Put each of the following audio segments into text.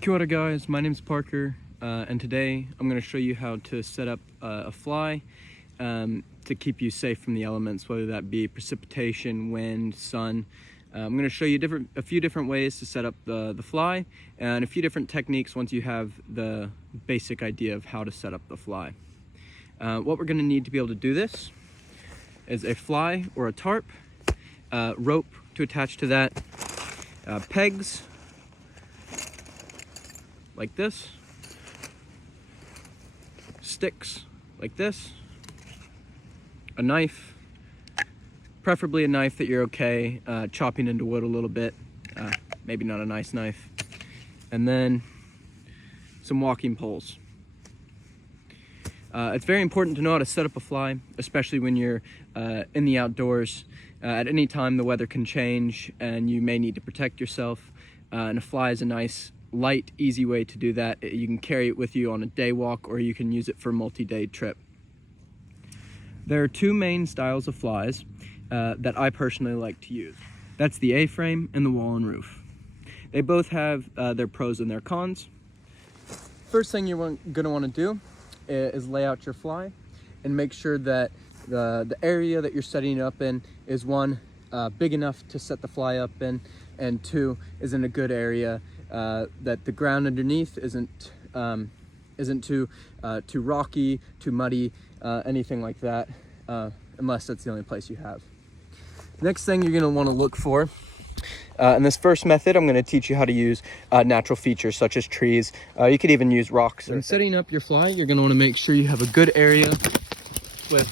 Kia ora guys, my name's Parker, and today I'm going to show you how to set up a fly to keep you safe from the elements, whether that be precipitation, wind, sun. I'm going to show you a few different ways to set up the fly and a few different techniques once you have the basic idea of how to set up the fly. What we're going to need to be able to do this is a fly or a tarp, rope to attach to that, pegs like this, sticks like this, a knife, preferably a knife that you're okay chopping into wood a little bit, maybe not a nice knife, and then some walking poles. It's very important to know how to set up a fly, especially when you're in the outdoors. At any time the weather can change and you may need to protect yourself, and a fly is a nice light, easy way to do that. You can carry it with you on a day walk, or you can use it for a multi-day trip. There are two main styles of flies that I personally like to use. That's the A-frame and the wall and roof. They both have their pros and their cons. First thing you're gonna want to do is lay out your fly and make sure that the area that you're setting it up in is one, big enough to set the fly up in, and two, is in a good area, that the ground underneath isn't too rocky, too muddy, anything like that, unless that's the only place you have. Next thing you're going to want to look for, in this first method, I'm going to teach you how to use natural features such as trees. You could even use rocks. When setting up your fly, you're going to want to make sure you have a good area with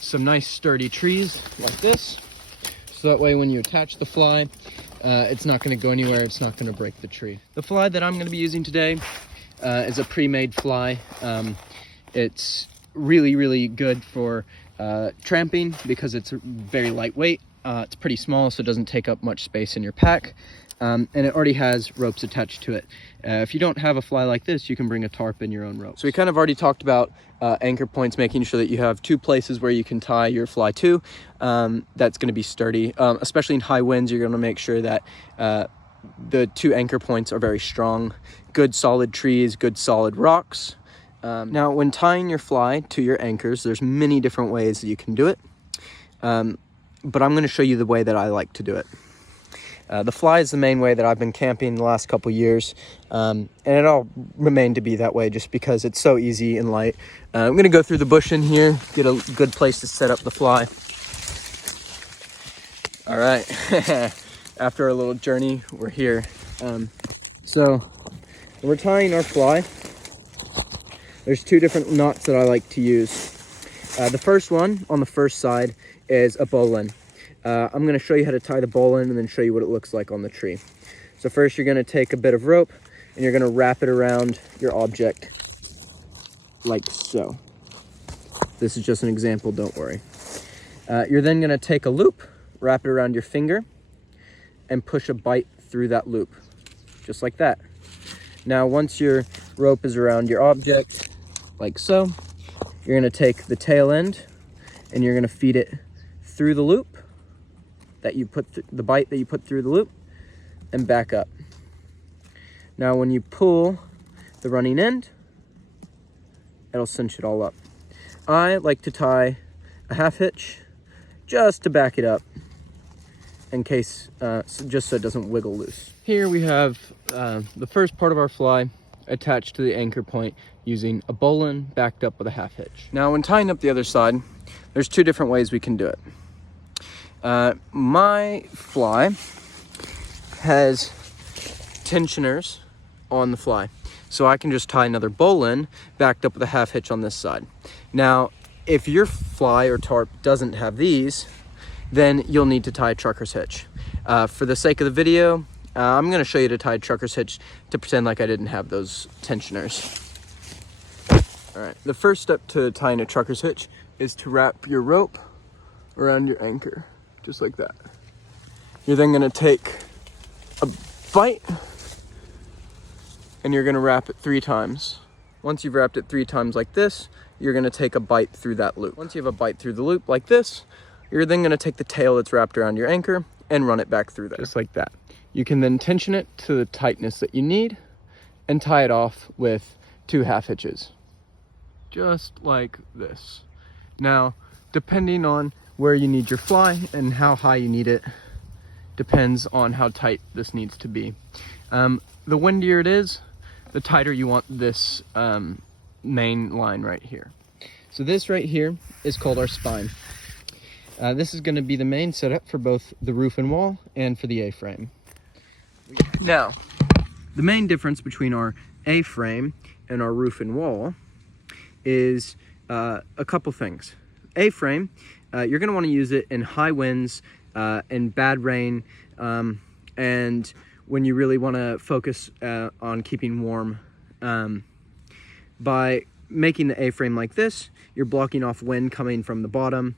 some nice sturdy trees like this, so that way when you attach the fly, it's not going to go anywhere, it's not going to break the tree. The fly that I'm going to be using today is a pre-made fly. It's really good for tramping because it's very lightweight. It's pretty small, so it doesn't take up much space in your pack, and it already has ropes attached to it. If you don't have a fly like this, you can bring a tarp and your own rope. So we kind of already talked about anchor points, making sure that you have two places where you can tie your fly to. That's going to be sturdy, especially in high winds. You're going to make sure that the two anchor points are very strong, good solid trees, good solid rocks. Now when tying your fly to your anchors, there's many different ways that you can do it, but I'm going to show you the way that I like to do it. The fly is the main way that I've been camping the last couple years, and it'll remain to be that way just because it's so easy and light. I'm going to go through the bush in here, get a good place to set up the fly. All right, after a little journey, we're here. So when we're tying our fly, there's two different knots that I like to use. The first one on the first side is a bowline. I'm going to show you how to tie the bowline and then show you what it looks like on the tree. So first you're going to take a bit of rope and you're going to wrap it around your object like so. This is just an example, don't worry. You're then going to take a loop, wrap it around your finger, and push a bite through that loop, just like that. Now once your rope is around your object, like so, you're going to take the tail end and you're going to feed it through the loop that you put the bite that you put through the loop, and back up. Now when you pull the running end, it'll cinch it all up. I like to tie a half hitch just to back it up in case, just so it doesn't wiggle loose. Here we have the first part of our fly attached to the anchor point using a bowline backed up with a half hitch. Now when tying up the other side, there's two different ways we can do it. My fly has tensioners on the fly, so I can just tie another bowline backed up with a half hitch on this side. Now if your fly or tarp doesn't have these, then you'll need to tie a trucker's hitch. For the sake of the video, I'm going to show you to tie a trucker's hitch to pretend like I didn't have those tensioners. All right, the first step to tying a trucker's hitch is to wrap your rope around your anchor, just like that. You're then going to take a bite and you're going to wrap it 3 times. Once you've wrapped it 3 times like this, you're going to take a bite through that loop. Once you have a bite through the loop like this, you're then going to take the tail that's wrapped around your anchor and run it back through there, just like that. You can then tension it to the tightness that you need, and tie it off with 2 half hitches. Just like this. Now, depending on where you need your fly and how high you need it, depends on how tight this needs to be. The windier it is, the tighter you want this main line right here. So this right here is called our spine. This is going to be the main setup for both the roof and wall and for the A-frame. Now, the main difference between our A-frame and our roof and wall is a couple things. A-frame, you're going to want to use it in high winds, in bad rain, and when you really want to focus on keeping warm. By making the A-frame like this, you're blocking off wind coming from the bottom,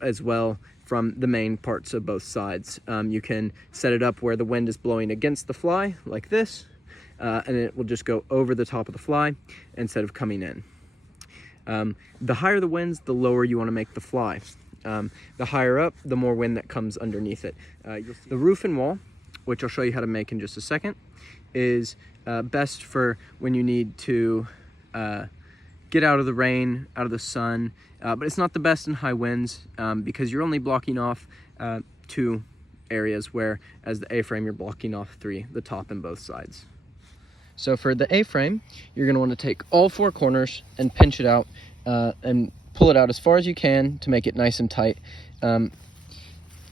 as well from the main parts of both sides. You can set it up where the wind is blowing against the fly like this, and it will just go over the top of the fly instead of coming in. The higher the winds, the lower you want to make the fly. The higher up, the more wind that comes underneath it. The roof and wall, which I'll show you how to make in just a second, is best for when you need to get out of the rain, out of the sun, but it's not the best in high winds because you're only blocking off 2 areas, where as the A-frame you're blocking off 3, the top and both sides. So for the A-frame, you're going to want to take all 4 corners and pinch it out and pull it out as far as you can to make it nice and tight.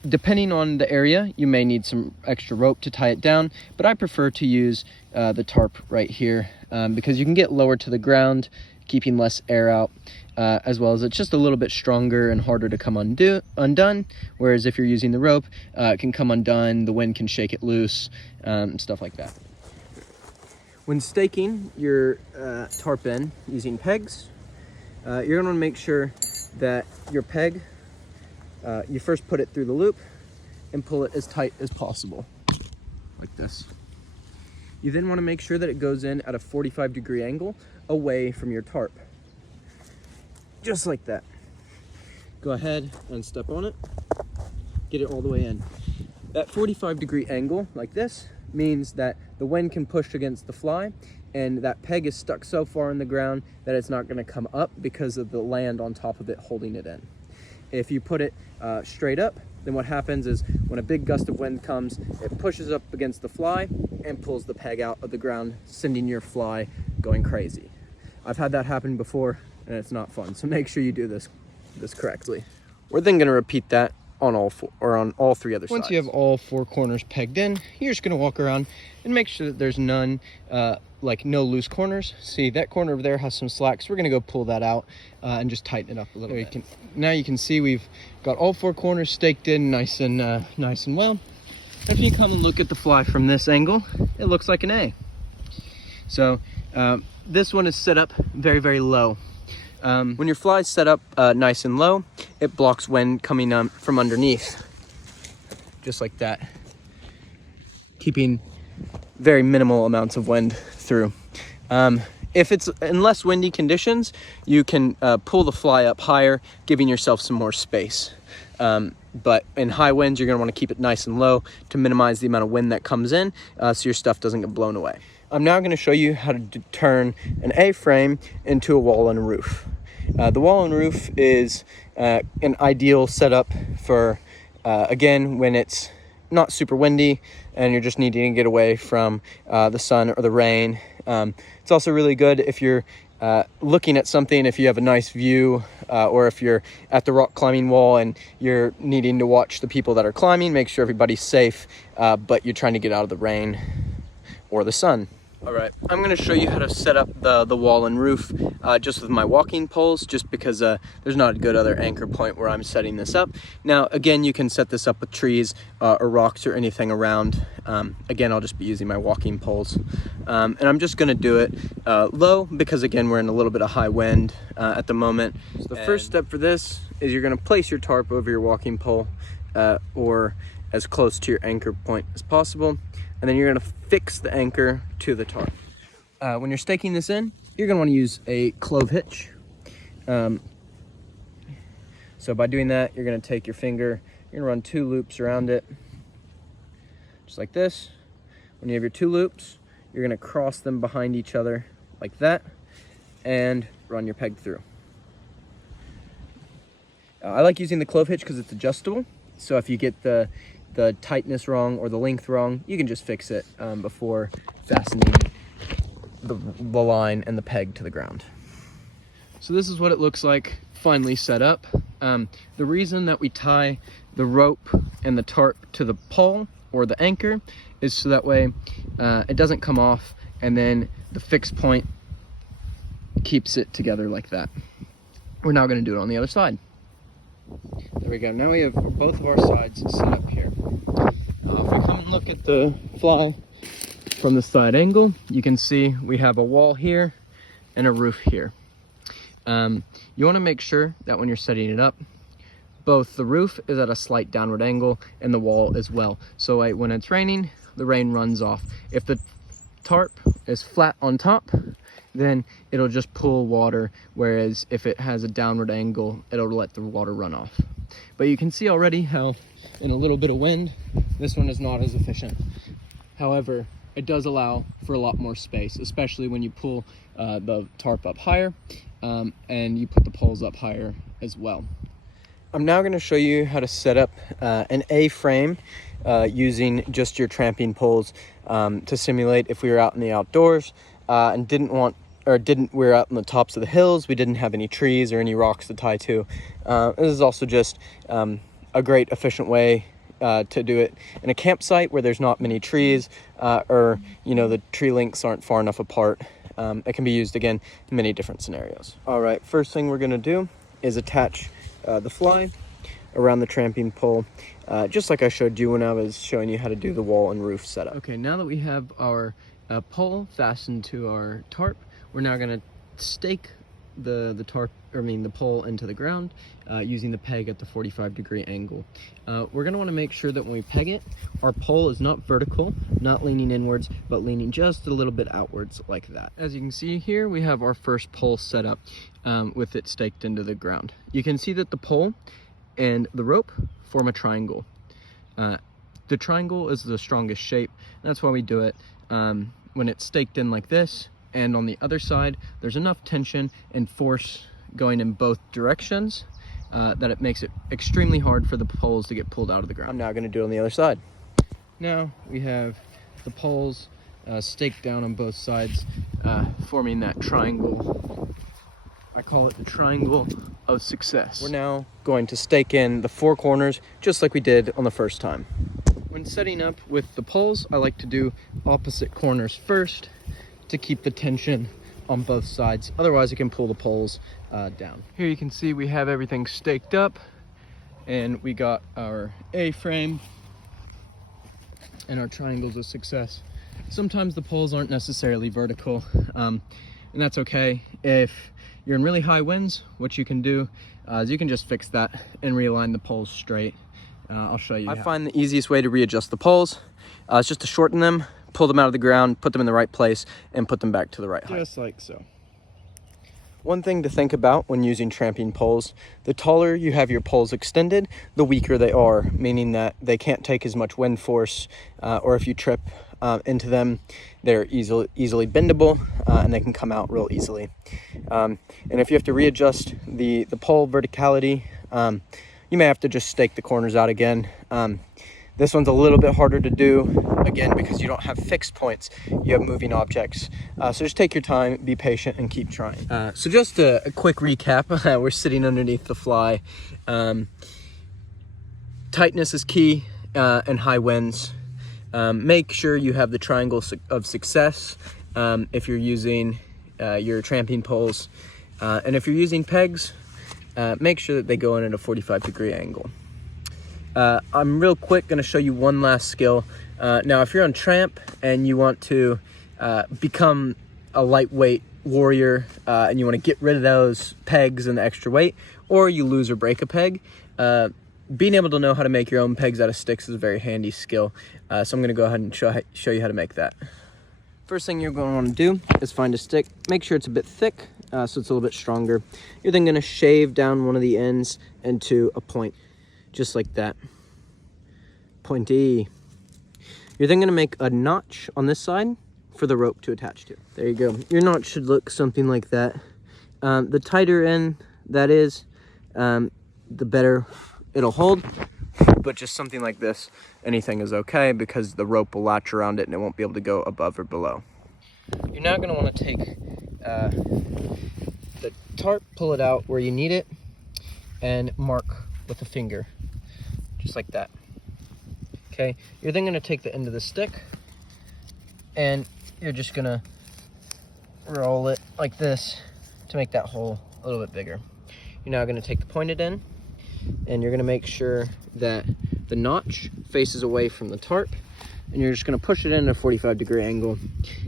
Depending on the area, you may need some extra rope to tie it down, but I prefer to use the tarp right here because you can get lower to the ground, keeping less air out, as well as it's just a little bit stronger and harder to come undone, whereas if you're using the rope, it can come undone, the wind can shake it loose, stuff like that. When staking your tarp in using pegs, you're going to want to make sure that your peg, you first put it through the loop and pull it as tight as possible, like this. You then want to make sure that it goes in at a 45-degree angle away from your tarp, just like that. Go ahead and step on it, get it all the way in. That 45-degree angle, like this, means that the wind can push against the fly, and that peg is stuck so far in the ground that it's not going to come up because of the land on top of it holding it in. If you put it straight up, then what happens is when a big gust of wind comes, it pushes up against the fly and pulls the peg out of the ground, sending your fly going crazy. I've had that happen before, and it's not fun, so make sure you do this correctly. We're then going to repeat that on all 3 other sides. Once you have all 4 corners pegged in, you're just going to walk around and make sure that there's none, no loose corners. See, that corner over there has some slack, so we're going to go pull that out and just tighten it up a little bit. Now you can see we've got all 4 corners staked in nice and well. If you come and look at the fly from this angle, it looks like an A. So this one is set up very, very low. When your fly is set up nice and low, it blocks wind coming from underneath, just like that, keeping very minimal amounts of wind through. If it's in less windy conditions, you can pull the fly up higher, giving yourself some more space. But in high winds, you're going to want to keep it nice and low to minimize the amount of wind that comes in, so your stuff doesn't get blown away. I'm now going to show you how to turn an A-frame into a wall and roof. The wall and roof is an ideal setup for, again, when it's not super windy and you're just needing to get away from the sun or the rain. It's also really good if you're looking at something, if you have a nice view, or if you're at the rock climbing wall and you're needing to watch the people that are climbing, make sure everybody's safe, but you're trying to get out of the rain or the sun. All right, I'm going to show you how to set up the wall and roof just with my walking poles, just because there's not a good other anchor point where I'm setting this up. Now, again, you can set this up with trees or rocks or anything around. Again, I'll just be using my walking poles. And I'm just going to do it low because, again, we're in a little bit of high wind at the moment. So the first step for this is you're going to place your tarp over your walking pole or as close to your anchor point as possible. And then you're going to fix the anchor to the tarp. When you're staking this in, you're going to want to use a clove hitch. So by doing that, you're going to take your finger, you're going to run 2 loops around it, just like this. When you have your 2 loops, you're gonna cross them behind each other like that and run your peg through. I like using the clove hitch because it's adjustable. So if you get the tightness wrong or the length wrong, you can just fix it before fastening the line and the peg to the ground. So this is what it looks like finally set up. The reason that we tie the rope and the tarp to the pole or the anchor is so that way it doesn't come off, and then the fixed point keeps it together like that. We're now going to do it on the other side. There we go. Now we have both of our sides set up here. If we come and look at the fly from the side angle, you can see we have a wall here and a roof here. You want to make sure that when you're setting it up, both the roof is at a slight downward angle and the wall as well. So when it's raining, the rain runs off. If the tarp is flat on top, then it'll just pull water, whereas if it has a downward angle, it'll let the water run off. But you can see already how in a little bit of wind, this one is not as efficient. However, it does allow for a lot more space, especially when you pull the tarp up higher and you put the poles up higher as well. I'm now going to show you how to set up an A-frame using just your tramping poles to simulate if we were out in the outdoors and we're out on the tops of the hills, we didn't have any trees or any rocks to tie to. This is also just a great efficient way to do it in a campsite where there's not many trees or the tree links aren't far enough apart. It can be used again in many different scenarios. All right, first thing we're going to do is attach the fly around the tramping pole, just like I showed you when I was showing you how to do the wall and roof setup. Okay, now that we have our pole fastened to our tarp, we're now going to stake the pole into the ground using the peg at the 45-degree angle. We're going to want to make sure that when we peg it, our pole is not vertical, not leaning inwards, but leaning just a little bit outwards like that. As you can see here, we have our first pole set up with it staked into the ground. You can see that the pole and the rope form a triangle. The triangle is the strongest shape, and that's why we do it when it's staked in like this. And on the other side, there's enough tension and force going in both directions that it makes it extremely hard for the poles to get pulled out of the ground. I'm now going to do it on the other side. Now we have the poles staked down on both sides, forming that triangle. I call it the triangle of success. We're now going to stake in the four corners, just like we did on the first time. When setting up with the poles, I like to do opposite corners first, to keep the tension on both sides. Otherwise, it can pull the poles down. Here you can see we have everything staked up, and we got our A-frame and our triangles of success. Sometimes the poles aren't necessarily vertical, and that's okay. If you're in really high winds, what you can do is you can just fix that and realign the poles straight. I'll show you. I find the easiest way to readjust the poles is just to shorten them, pull them out of the ground, put them in the right place, and put them back to the right height. Just like so. One thing to think about when using tramping poles, the taller you have your poles extended, the weaker they are, meaning that they can't take as much wind force, or if you trip into them, they're easily bendable, and they can come out real easily. And if you have to readjust the pole verticality, you may have to just stake the corners out again. This one's a little bit harder to do, again, because you don't have fixed points, you have moving objects. So just take your time, be patient, and keep trying. So just a quick recap, we're sitting underneath the fly. Tightness is key in high winds. Make sure you have the triangle of success if you're using your tramping poles. And if you're using pegs, make sure that they go in at a 45-degree angle. I'm real quick going to show you one last skill. Now, if you're on tramp and you want to become a lightweight warrior and you want to get rid of those pegs and the extra weight, or you lose or break a peg, being able to know how to make your own pegs out of sticks is a very handy skill. So I'm going to go ahead and show you how to make that. First thing you're going to want to do is find a stick. Make sure it's a bit thick so it's a little bit stronger. You're then going to shave down one of the ends into a point. Just like that. Pointy. You're then going to make a notch on this side for the rope to attach to. There you go. Your knot should look something like that. The tighter end that is, the better it'll hold. But just something like this, anything is okay, because the rope will latch around it and it won't be able to go above or below. You're now going to want to take the tarp, pull it out where you need it, and mark with a finger, just like that. Okay, you're then going to take the end of the stick, and you're just going to roll it like this to make that hole a little bit bigger. You're now going to take the pointed end, and you're going to make sure that the notch faces away from the tarp, and you're just going to push it in at a 45-degree angle.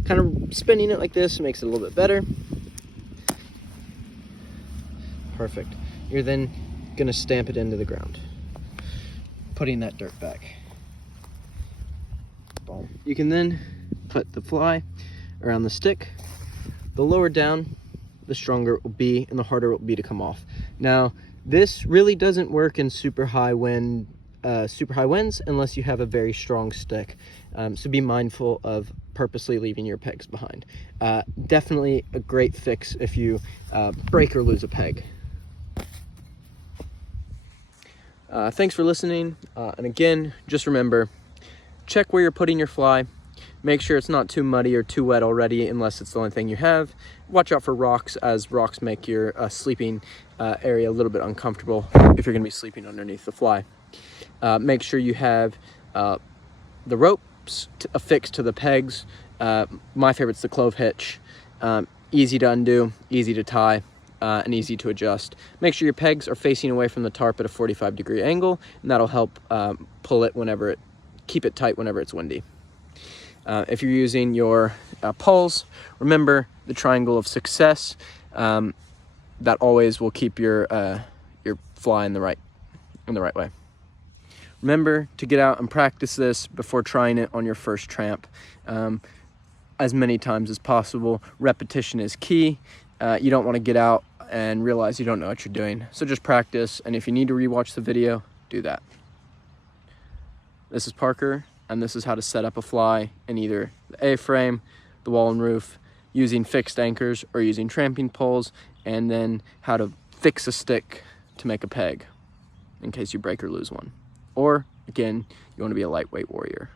Kind of spinning it like this makes it a little bit better. Perfect. You're then going to stamp it into the ground, putting that dirt back. Boom. You can then put the fly around the stick. The lower down, the stronger it will be, and the harder it will be to come off. Now, this really doesn't work in super high winds unless you have a very strong stick. So be mindful of purposely leaving your pegs behind. Definitely a great fix if you break or lose a peg. Thanks for listening. And again, just remember, check where you're putting your fly. Make sure it's not too muddy or too wet already, unless it's the only thing you have. Watch out for rocks, as rocks make your sleeping area a little bit uncomfortable if you're going to be sleeping underneath the fly. Make sure you have the ropes affixed to the pegs. My favorite's the clove hitch. Easy to undo, easy to tie, and easy to adjust. Make sure your pegs are facing away from the tarp at a 45-degree angle, and that'll help pull it keep it tight whenever it's windy. If you're using your poles, remember the triangle of success. That always will keep your fly in the right way. Remember to get out and practice this before trying it on your first tramp. As many times as possible. Repetition is key. You don't want to get out and realize you don't know what you're doing. So just practice, and if you need to rewatch the video, do that. This is Parker, and this is how to set up a fly in either the A-frame, the wall and roof, using fixed anchors or using tramping poles, and then how to fix a stick to make a peg in case you break or lose one. Or, again, you want to be a lightweight warrior.